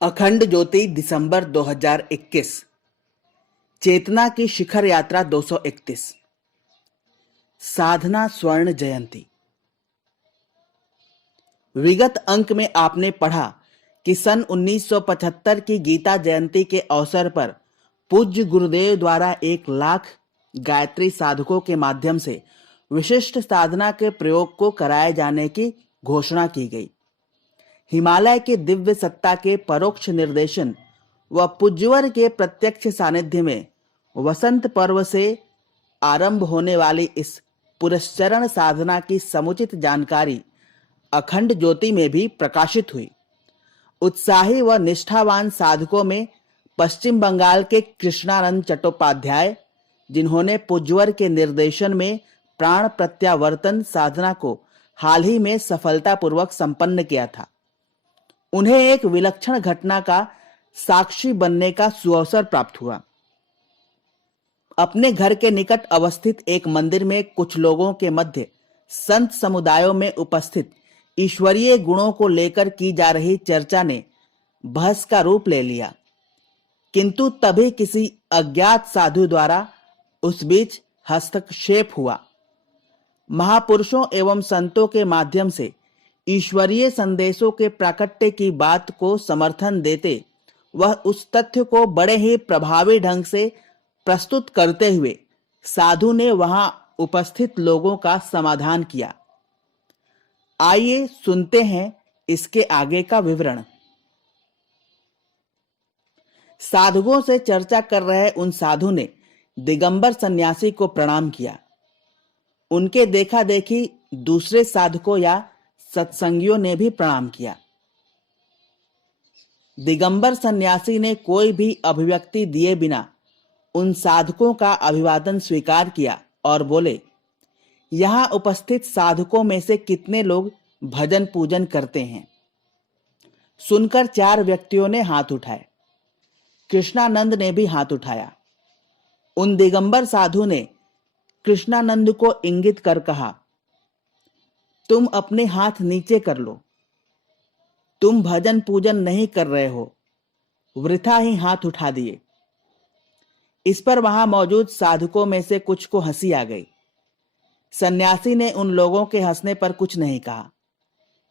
अखंड ज्योति दिसंबर 2021। चेतना की शिखर यात्रा 231। साधना स्वर्ण जयंती। विगत अंक में आपने पढ़ा कि सन 1975 की गीता जयंती के अवसर पर पूज्य गुरुदेव द्वारा 1 लाख गायत्री साधकों के माध्यम से विशिष्ट साधना के प्रयोग को कराए जाने की घोषणा की गई। हिमालय के दिव्य सत्ता के परोक्ष निर्देशन व पूज्यवर के प्रत्यक्ष सानिध्य में वसंत पर्व से आरंभ होने वाली इस पुरस्चरण साधना की समुचित जानकारी अखंड ज्योति में भी प्रकाशित हुई। उत्साही व निष्ठावान साधकों में पश्चिम बंगाल के कृष्णानंद चट्टोपाध्याय, जिन्होंने पूज्यवर के निर्देशन में प्राण प्रत्यावर्तन साधना को हाल ही में सफलतापूर्वक संपन्न किया था, उन्हें एक विलक्षण घटना का साक्षी बनने का सुअवसर प्राप्त हुआ। अपने घर के निकट अवस्थित एक मंदिर में कुछ लोगों के मध्य संत समुदायों में उपस्थित ईश्वरीय गुणों को लेकर की जा रही चर्चा ने बहस का रूप ले लिया, किंतु तभी किसी अज्ञात साधु द्वारा उस बीच हस्तक्षेप हुआ। महापुरुषों एवं संतों के माध्यम से ईश्वरीय संदेशों के प्राकट्य की बात को समर्थन देते वह उस तथ्य को बड़े ही प्रभावी ढंग से प्रस्तुत करते हुए साधु ने वहां उपस्थित लोगों का समाधान किया। आइए सुनते हैं इसके आगे का विवरण। साधुओं से चर्चा कर रहे उन साधु ने दिगंबर सन्यासी को प्रणाम किया। उनके देखा देखी दूसरे साधकों या सत्संगियों ने भी प्रणाम किया। दिगंबर सन्यासी ने कोई भी अभिव्यक्ति दिए बिना उन साधकों का अभिवादन स्वीकार किया और बोले, यहां उपस्थित साधकों में से कितने लोग भजन पूजन करते हैं? सुनकर 4 व्यक्तियों ने हाथ उठाए। कृष्णानंद ने भी हाथ उठाया। उन दिगंबर साधु ने कृष्णानंद को इंगित कर कहा, तुम अपने हाथ नीचे कर लो, तुम भजन पूजन नहीं कर रहे हो, वृथा ही हाथ उठा दिए। इस पर वहां मौजूद साधकों में से कुछ को हंसी आ गई। सन्यासी ने उन लोगों के हंसने पर कुछ नहीं कहा।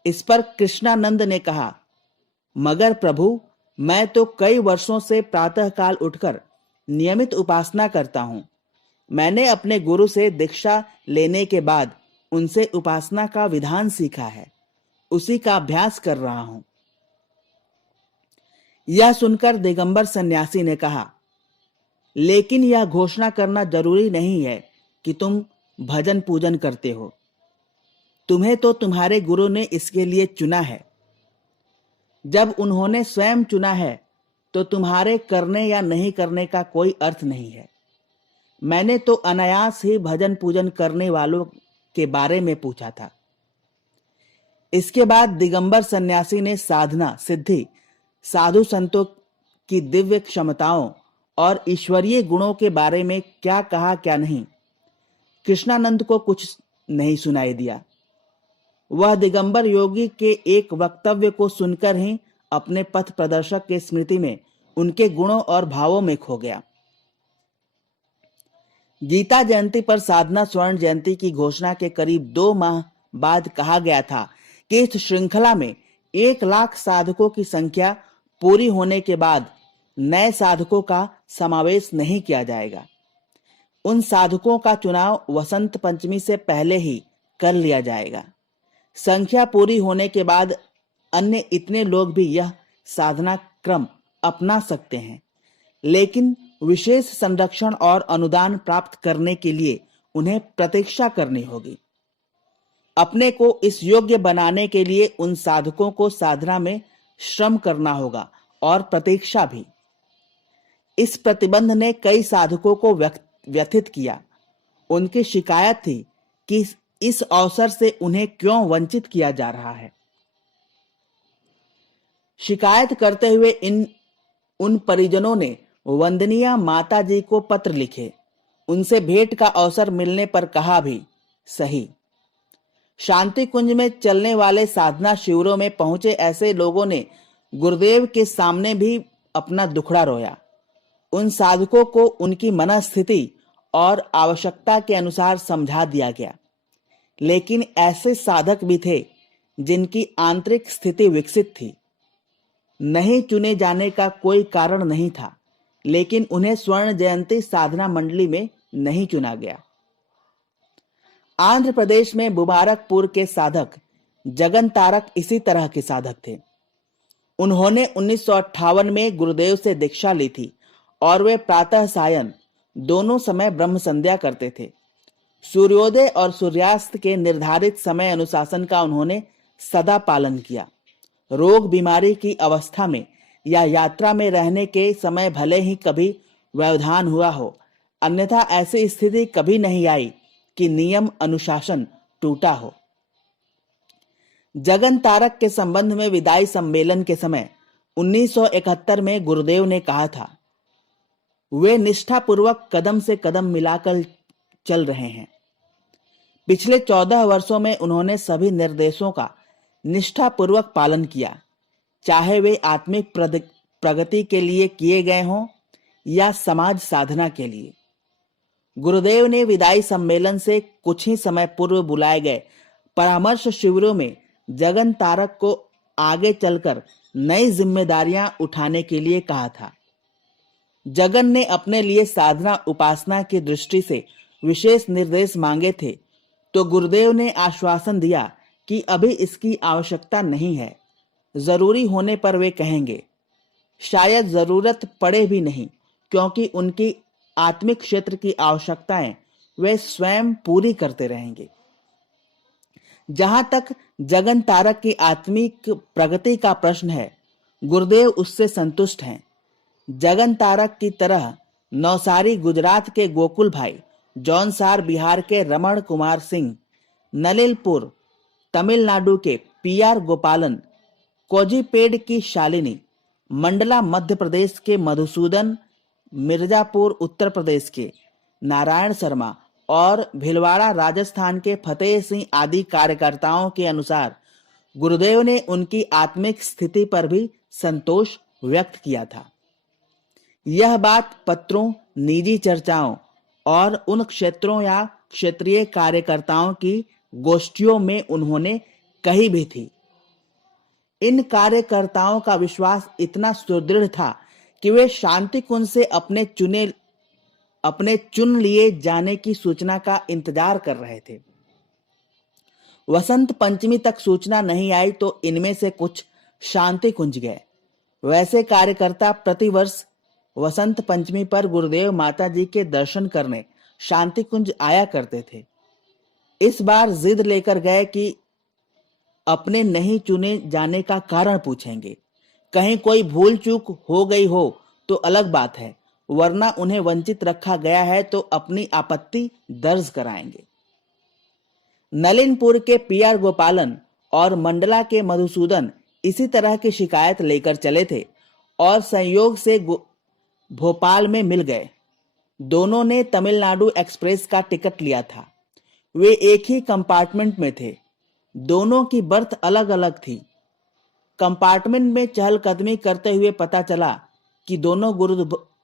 इस पर कृष्णानंद ने कहा, मगर प्रभु, मैं तो कई वर्षों से प्रातःकाल उठकर नियमित उपासना करता हूं। मैंने अपने गुरु से दीक्षा लेने के बाद उनसे उपासना का विधान सीखा है, उसी का अभ्यास कर रहा हूं। यह सुनकर दिगंबर सन्यासी ने कहा, लेकिन यह घोषणा करना जरूरी नहीं है कि तुम भजन पूजन करते हो। तुम्हें तो तुम्हारे गुरु ने इसके लिए चुना है। जब उन्होंने स्वयं चुना है तो तुम्हारे करने या नहीं करने का कोई अर्थ नहीं है। मैंने तो अनायास ही भजन पूजन करने वालों के बारे में पूछा था। इसके बाद दिगंबर सन्यासी ने साधना, सिद्धि, साधु संतों की दिव्य क्षमताओं और ईश्वरीय गुणों के बारे में क्या कहा क्या नहीं, कृष्णानंद को कुछ नहीं सुनाई दिया। वह दिगंबर योगी के एक वक्तव्य को सुनकर ही अपने पथ प्रदर्शक के स्मृति में उनके गुणों और भावों में खो गया। गीता जयंती पर साधना स्वर्ण जयंती की घोषणा के करीब 2 माह बाद कहा गया था कि इस श्रृंखला में 1 लाख साधकों की संख्या पूरी होने के बाद नए साधकों का समावेश नहीं किया जाएगा। उन साधकों का चुनाव वसंत पंचमी से पहले ही कर लिया जाएगा। संख्या पूरी होने के बाद अन्य इतने लोग भी यह साधना क्रम अपना सकते हैं, लेकिन विशेष संरक्षण और अनुदान प्राप्त करने के लिए उन्हें प्रतीक्षा करनी होगी। अपने को इस योग्य बनाने के लिए उन साधकों को साधना में श्रम करना होगा और प्रतीक्षा भी। इस प्रतिबंध ने कई साधकों को व्यथित किया। उनकी शिकायत थी कि इस अवसर से उन्हें क्यों वंचित किया जा रहा है। शिकायत करते हुए उन परिजनों ने वंदनीय माता जी को पत्र लिखे। उनसे भेंट का अवसर मिलने पर कहा भी सही। शांति कुंज में चलने वाले साधना शिविरों में पहुंचे ऐसे लोगों ने गुरुदेव के सामने भी अपना दुखड़ा रोया। उन साधकों को उनकी मनस्थिति और आवश्यकता के अनुसार समझा दिया गया। लेकिन ऐसे साधक भी थे जिनकी आंतरिक स्थिति विकसित थी। नहीं चुने जाने का कोई कारण नहीं था, लेकिन उन्हें स्वर्ण जयंती साधना मंडली में नहीं चुना गया। आंध्र प्रदेश में मुबारकपुर के साधक जगन तारक इसी तरह के साधक थे। उन्होंने 1958 में गुरुदेव से दीक्षा ली थी और वे प्रातः सायं दोनों समय ब्रह्म संध्या करते थे। सूर्योदय और सूर्यास्त के निर्धारित समय अनुशासन का उन्होंने सदा पालन किया। रोग बीमारी की अवस्था में या यात्रा में रहने के समय भले ही कभी व्यवधान हुआ हो, अन्यथा ऐसी स्थिति कभी नहीं आई कि नियम अनुशासन टूटा हो। जगन तारक के संबंध में विदाई सम्मेलन के समय 1971 में गुरुदेव ने कहा था, वे निष्ठापूर्वक कदम से कदम मिलाकर चल रहे हैं। पिछले 14 वर्षों में उन्होंने सभी निर्देशों का निष्ठापूर्वक पालन किया, चाहे वे आत्मिक प्रगति के लिए किए गए हों या समाज साधना के लिए। गुरुदेव ने विदाई सम्मेलन से कुछ ही समय पूर्व बुलाए गए परामर्श शिविरों में जगन तारक को आगे चलकर नई जिम्मेदारियां उठाने के लिए कहा था। जगन ने अपने लिए साधना उपासना की दृष्टि से विशेष निर्देश मांगे थे, तो गुरुदेव ने आश्वासन दिया कि अभी इसकी आवश्यकता नहीं है। जरूरी होने पर वे कहेंगे। शायद जरूरत पड़े भी नहीं, क्योंकि उनकी आत्मिक क्षेत्र की आवश्यकताएं वे स्वयं पूरी करते रहेंगे। जहां तक जगन तारक की आत्मिक प्रगति का प्रश्न है, गुरुदेव उससे संतुष्ट हैं। जगन तारक की तरह नौसारी गुजरात के गोकुल भाई, जौनसार बिहार के रमण कुमार सिंह, नलिलपुर तमिलनाडु के पीआर गोपालन, कोजिपेड की शालिनी, मंडला मध्य प्रदेश के मधुसूदन, मिर्जापुर उत्तर प्रदेश के नारायण शर्मा और भिलवाड़ा राजस्थान के फतेह सिंह आदि कार्यकर्ताओं के अनुसार गुरुदेव ने उनकी आत्मिक स्थिति पर भी संतोष व्यक्त किया था। यह बात पत्रों, निजी चर्चाओं और उन क्षेत्रों या क्षेत्रीय कार्यकर्ताओं की गोष्ठियों में उन्होंने कही भी थी। इन कार्यकर्ताओं का विश्वास इतना सुदृढ़ था कि वे शांति कुंज से अपने चुन लिए जाने की सूचना का इंतजार कर रहे थे। वसंत पंचमी तक सूचना नहीं आई तो इनमें से कुछ शांति कुंज गए। वैसे कार्यकर्ता प्रतिवर्ष वसंत पंचमी पर गुरुदेव माता जी के दर्शन करने शांति कुंज आया करते थे। इस बार जिद लेकर गए कि अपने नहीं चुने जाने का कारण पूछेंगे। कहीं कोई भूल चूक हो गई हो तो अलग बात है, वरना उन्हें वंचित रखा गया है तो अपनी आपत्ति दर्ज कराएंगे। नलिनपुर के पीआर गोपालन और मंडला के मधुसूदन इसी तरह की शिकायत लेकर चले थे और संयोग से भोपाल में मिल गए। दोनों ने तमिलनाडु एक्सप्रेस का टिकट लिया था। वे एक ही कंपार्टमेंट में थे। दोनों की बर्थ अलग अलग थी। कंपार्टमेंट में चहलकदमी करते हुए पता चला कि दोनों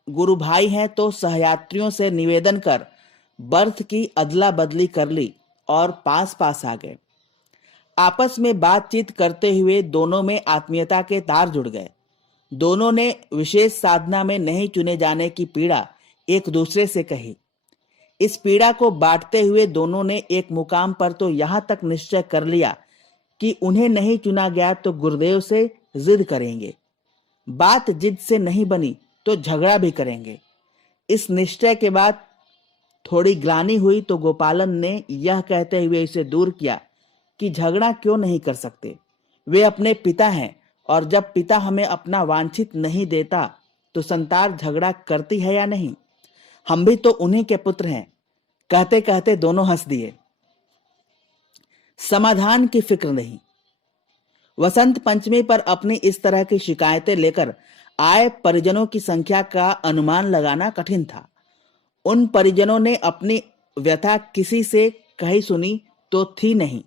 गुरु भाई हैं, तो सहयात्रियों से निवेदन कर बर्थ की अदला बदली कर ली और पास पास आ गए। आपस में बातचीत करते हुए दोनों में आत्मीयता के तार जुड़ गए। दोनों ने विशेष साधना में नहीं चुने जाने की पीड़ा एक दूसरे से कही। इस पीड़ा को बांटते हुए दोनों ने एक मुकाम पर तो यहां तक निश्चय कर लिया कि उन्हें नहीं चुना गया तो गुरुदेव से जिद करेंगे। बात जिद से नहीं बनी तो झगड़ा भी करेंगे। इस निश्चय के बाद थोड़ी ग्लानि हुई तो गोपालन ने यह कहते हुए इसे दूर किया कि झगड़ा क्यों नहीं कर सकते, वे अपने पिता हैं और जब पिता हमें अपना वांछित नहीं देता तो संतान झगड़ा करती है या नहीं, हम भी तो उन्हीं के पुत्र हैं। कहते कहते दोनों हंस दिए। समाधान की फिक्र नहीं। वसंत पंचमी पर अपनी इस तरह की शिकायतें लेकर आए परिजनों की संख्या का अनुमान लगाना कठिन था। उन परिजनों ने अपनी व्यथा किसी से कही सुनी तो थी नहीं।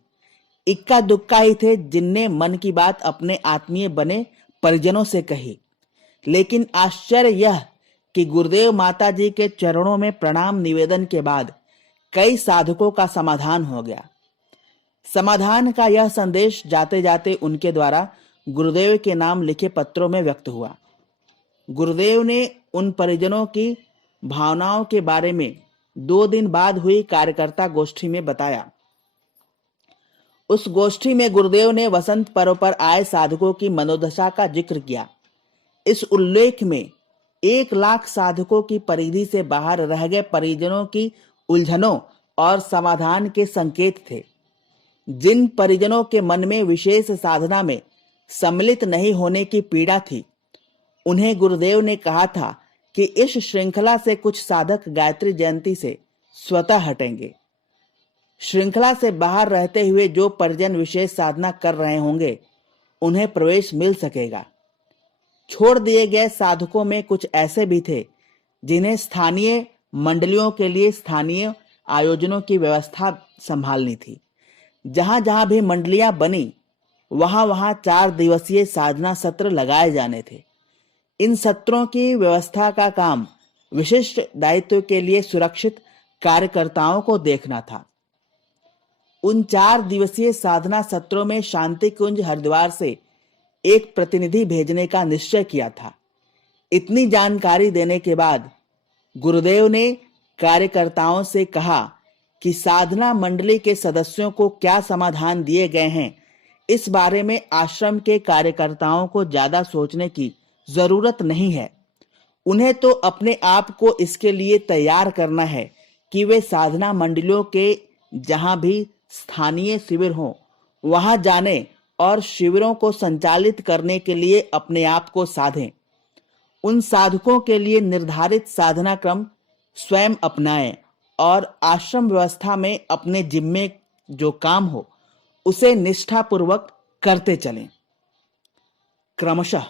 इक्का दुक्का ही थे जिनने मन की बात अपने आत्मीय बने परिजनों से कही। लेकिन आश्चर्य यह कि गुरुदेव माता जी के चरणों में प्रणाम निवेदन के बाद कई साधकों का समाधान हो गया। समाधान का यह संदेश जाते जाते उनके द्वारा गुरुदेव के नाम लिखे पत्रों में व्यक्त हुआ। गुरुदेव ने उन परिजनों की भावनाओं के बारे में 2 दिन बाद हुई कार्यकर्ता गोष्ठी में बताया। उस गोष्ठी में गुरुदेव ने वसंत पर्व पर आए साधकों की मनोदशा का जिक्र किया। इस उल्लेख में 1 लाख साधकों की परिधि से बाहर रह गए परिजनों की उलझनों और समाधान के संकेत थे। जिन परिजनों के मन में विशेष साधना में सम्मिलित नहीं होने की पीड़ा थी, उन्हें गुरुदेव ने कहा था कि इस श्रृंखला से कुछ साधक गायत्री जयंती से स्वतः हटेंगे। श्रृंखला से बाहर रहते हुए जो परिजन विशेष साधना कर रहे होंगे, उन्हें प्रवेश मिल सकेगा। छोड़ दिए गए साधकों में कुछ ऐसे भी थे जिन्हें स्थानीय मंडलियों के लिए स्थानीय आयोजनों की व्यवस्था संभालनी थी। जहां जहां भी मंडलियां बनी, वहां वहां 4 दिवसीय साधना सत्र लगाए जाने थे। इन सत्रों की व्यवस्था का काम विशिष्ट दायित्व के लिए सुरक्षित कार्यकर्ताओं को देखना था। उन 4 दिवसीय साधना सत्रों में शांति कुंज हरिद्वार से एक प्रतिनिधि भेजने का निश्चय किया था। इतनी जानकारी देने के बाद गुरुदेव ने कार्यकर्ताओं से कहा कि साधना मंडली के सदस्यों को क्या समाधान दिए गए हैं, इस बारे में आश्रम के कार्यकर्ताओं को ज्यादा सोचने की जरूरत नहीं है। उन्हें तो अपने आप को इसके लिए तैयार करना है कि वे साधना मंडलियों के जहां भी स्थानीय शिविर हों, वहां जाने और शिविरों को संचालित करने के लिए अपने आप को साधें। उन साधकों के लिए निर्धारित साधना क्रम स्वयं अपनाएं और आश्रम व्यवस्था में अपने जिम्मे जो काम हो, उसे निष्ठापूर्वक करते चलें। क्रमशः